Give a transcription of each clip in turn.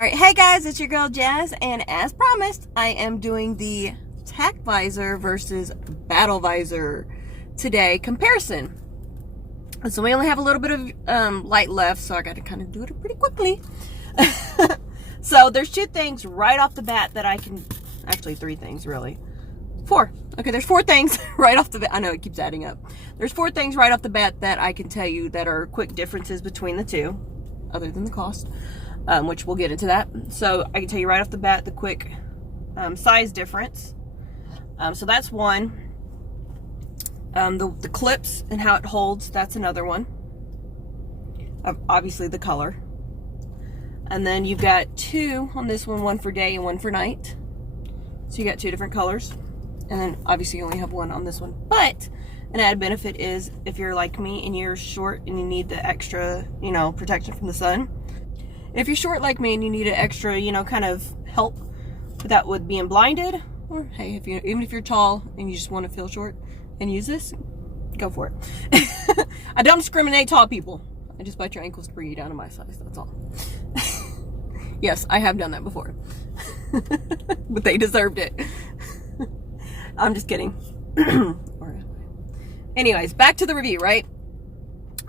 Alright, hey guys, it's your girl Jazz, and as promised, I am doing the TacVisor versus BattleVisor today comparison. So we only have a little bit of light left, so I got to kind of do it pretty quickly. So there's two things right off the bat that I can, actually three things really. Four. Okay, there's four things right off the bat. I know it keeps adding up. There's four things right off the bat that I can tell you that are quick differences between the two, other than the cost. Which we'll get into that. So I can tell you right off the bat the quick size difference. So that's one. The clips and how it holds, that's another one. Obviously the color. And then you've got two on this one for day and one for night. So you got two different colors. And then obviously you only have one on this one. But an added benefit is if you're like me and you're short and you need the extra, protection from the sun. If you're short like me and you need an extra, kind of help that with being blinded, or hey, even if you're tall and you just want to feel short and use this, go for it. I don't discriminate tall people. I just bite your ankles to bring you down to my size. That's all. Yes, I have done that before, but they deserved it. I'm just kidding. Anyways, back to the review, right?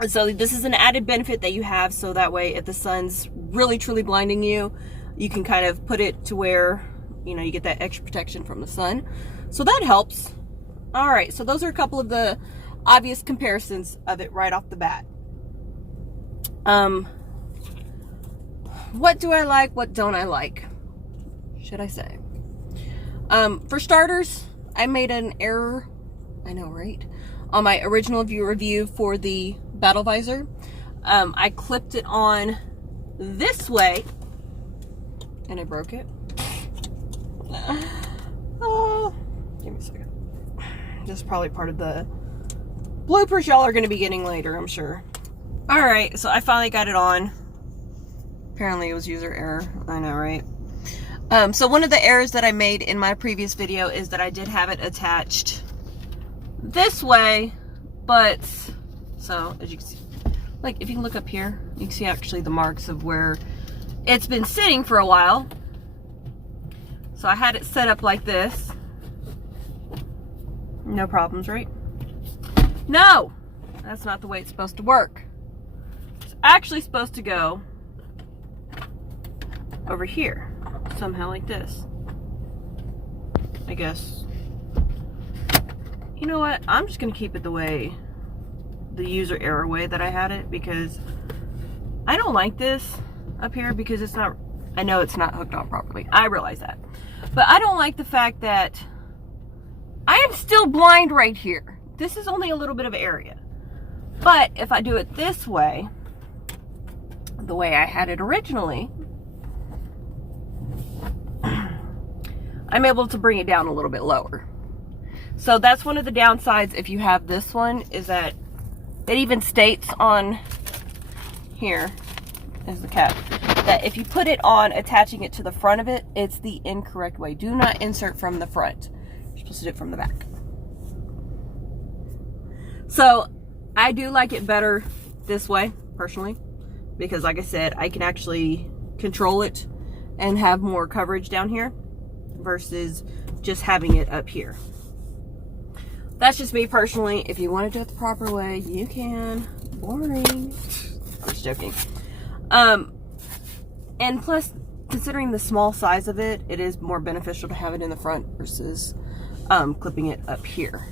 So this is an added benefit that you have, so that way if the sun's really truly blinding you, you can kind of put it to where, you get that extra protection from the sun. So that helps. All right, so those are a couple of the obvious comparisons of it right off the bat. What do I like? What don't I like? Should I say? For starters, I made an error. I know, right? On my original review for the BattleVisor, I clipped it on this way and I broke it. Give me a second. This is probably part of the bloopers y'all are going to be getting later, I'm sure. Alright, so I finally got it on. Apparently it was user error. I know, right? So one of the errors that I made in my previous video is that I did have it attached this way, but so as you can see, like if you can look up here, you can see actually the marks of where it's been sitting for a while. So I had it set up like this. No problems, right? No, that's not the way it's supposed to work. It's actually supposed to go over here somehow like this, I guess. You know what? I'm just going to keep it the way, the user error way that I had it, because I don't like this up here because it's not, I know it's not hooked on properly. I realize that. But I don't like the fact that I am still blind right here. This is only a little bit of area. But if I do it this way, the way I had it originally, I'm able to bring it down a little bit lower. So that's one of the downsides if you have this one, is that it even states on here, is the cap, that if you put it on attaching it to the front of it, it's the incorrect way. Do not insert from the front. You're supposed to do it from the back. So I do like it better this way, personally, because like I said, I can actually control it and have more coverage down here versus just having it up here. That's just me personally. If you want to do it the proper way, you can. Boring. I'm just joking. And plus, considering the small size of it, it is more beneficial to have it in the front versus clipping it up here.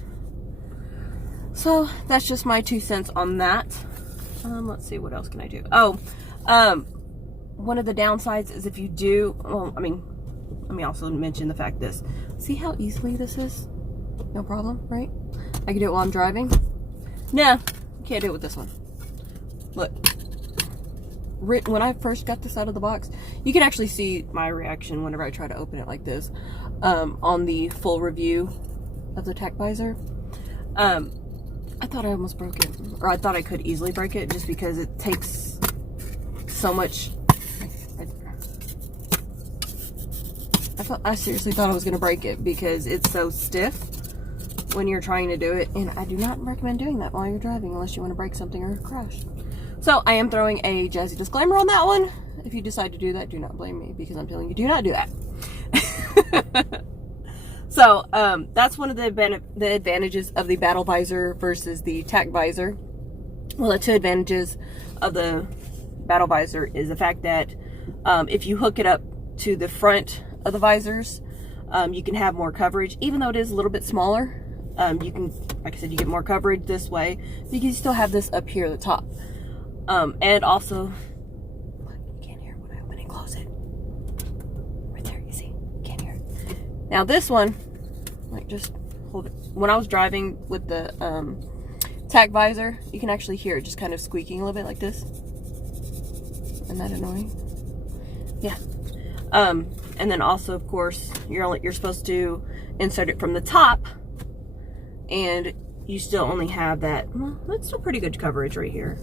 So that's just my 2 cents on that. Let's see, what else can I do? Oh, one of the downsides is if you do, well, I mean, let me also mention the fact this. See how easily this is? No problem, right? I can do it while I'm driving. No, can't do it with this one. Look, when I first got this out of the box, you can actually see my reaction whenever I try to open it like this. On the full review of the TacVisor, I thought I almost broke it, or I thought I could easily break it, just because it takes so much. I seriously thought I was going to break it because it's so stiff when you're trying to do it, and I do not recommend doing that while you're driving unless you want to break something or crash. So So I am throwing a Jazzy disclaimer on that one. If you decide to do that, do not blame me, because I'm telling you, do not do that. So that's one of the advantages of the Battle Visor versus the TacVisor. Well, the two advantages of the Battle Visor is the fact that if you hook it up to the front of the visors, you can have more coverage. Even though it is a little bit smaller, you can, like I said, you get more coverage this way because you still have this up here at the top. And also, you can't hear it when I open and close it. Right there, you see, you can't hear it. Now this one, like, just hold it. When I was driving with the TacVisor, you can actually hear it just kind of squeaking a little bit like this. Isn't that annoying? Yeah. And then also, of course, you're supposed to insert it from the top, and you still only have that. Well, that's still pretty good coverage right here.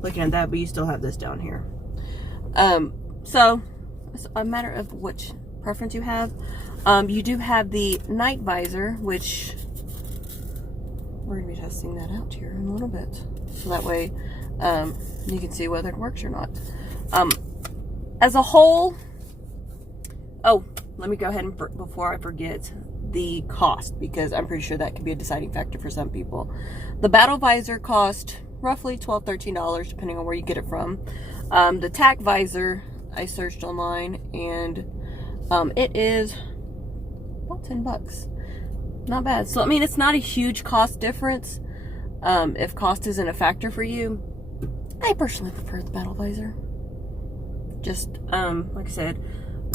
Looking at that, but you still have this down here. So it's a matter of which preference you have. You do have the night visor, which we're gonna be testing that out here in a little bit, so that way you can see whether it works or not. As a whole, oh, let me go ahead and, before I forget, the cost, because I'm pretty sure that could be a deciding factor for some people. The Battle Visor cost roughly $12, $13, depending on where you get it from. The TacVisor, I searched online, and it is about 10 bucks. Not bad. So, I mean, it's not a huge cost difference. If cost isn't a factor for you, I personally prefer the Battle Visor. Just, like I said,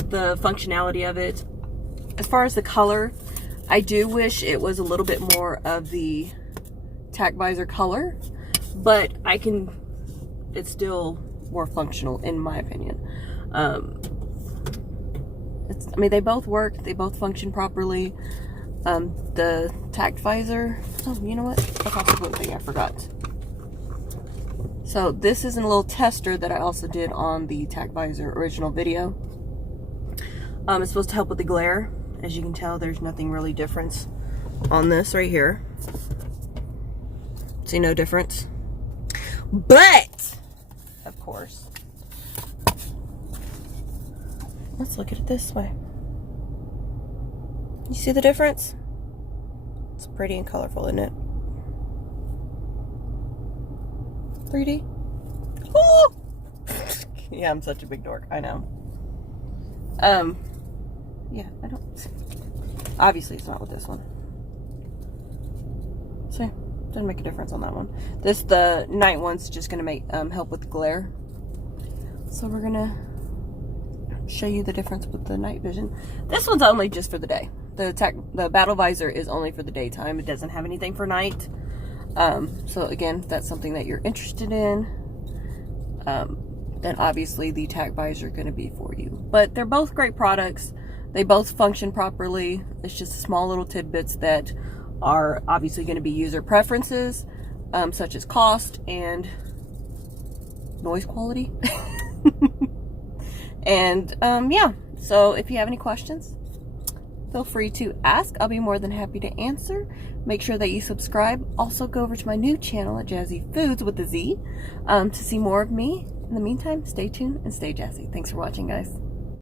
the functionality of it. As far as the color, I do wish it was a little bit more of the TacVisor color, but it's still more functional in my opinion. I mean, they both work, they both function properly. The TacVisor, oh, you know what? That's also one thing I forgot. So this is a little tester that I also did on the TacVisor original video. It's supposed to help with the glare. As you can tell, there's nothing really different on this right here. See, no difference. But, of course, let's look at it this way. You see the difference? It's pretty and colorful, isn't it? 3D? Oh! Yeah, I'm such a big dork, I know. Yeah, I don't... Obviously, it's not with this one. So, doesn't make a difference on that one. The night one's just gonna make help with the glare. So we're gonna show you the difference with the night vision. This one's only just for the day. The Battle Visor is only for the daytime. It doesn't have anything for night. So again, if that's something that you're interested in, then obviously the TacVisor is going to be for you. But they're both great products. They both function properly. It's just small little tidbits that are obviously going to be user preferences, such as cost and noise quality. And yeah, so if you have any questions, feel free to ask. I'll be more than happy to answer. Make sure that you subscribe. Also, go over to my new channel at Jazzyfoodz with a Z to see more of me. In the meantime, stay tuned and stay jazzy. Thanks for watching, guys.